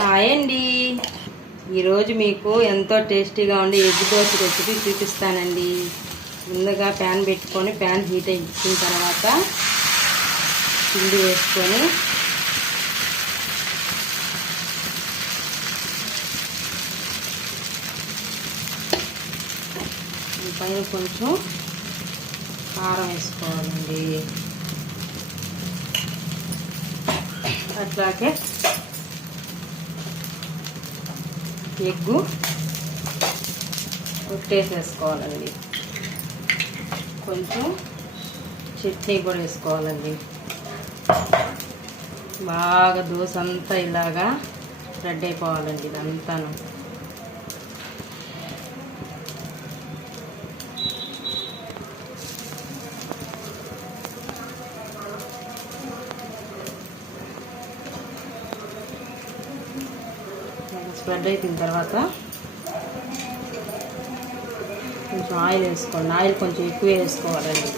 Hi అండి. ఈరోజు మీకు ఎంతో టేస్టీగా ఉండే ఎగ్ దోశ రెసిపీ చూపిస్తానండి. ముందుగా ప్యాన్ పెట్టుకొని ప్యాన్ హీట్ అయిన తర్వాత పిండి వేసుకొని పైన కొంచెం కారం వేసుకోవాలండి. అట్లాగే ఎగ్గు కొట్టేసేసుకోవాలండి. కొంచెం చట్నీ కూడా వేసుకోవాలండి. బాగా దోశ అంతా ఇలాగా రెడ్ అయిపోవాలండి. ఇదంతాను స్ప్రెడ్ అయిపోయిన తర్వాత కొంచెం ఆయిల్ వేసుకోండి. ఆయిల్ కొంచెం ఎక్కువ వేసుకోవాలండి.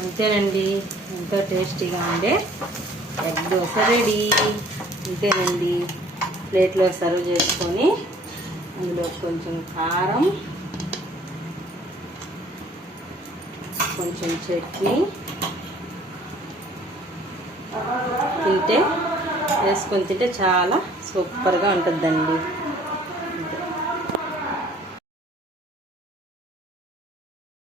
అంతేనండి, ఎంతో టేస్టీగా ఉండే ఎగ్ దోశ రెడీ. అంతేనండి, ప్లేట్లో సర్వ్ చేసుకొని అందులో కొంచెం కారం, కొంచెం చట్నీ వేసుకొని తింటే చాలా సూపర్గా ఉంటుందండి.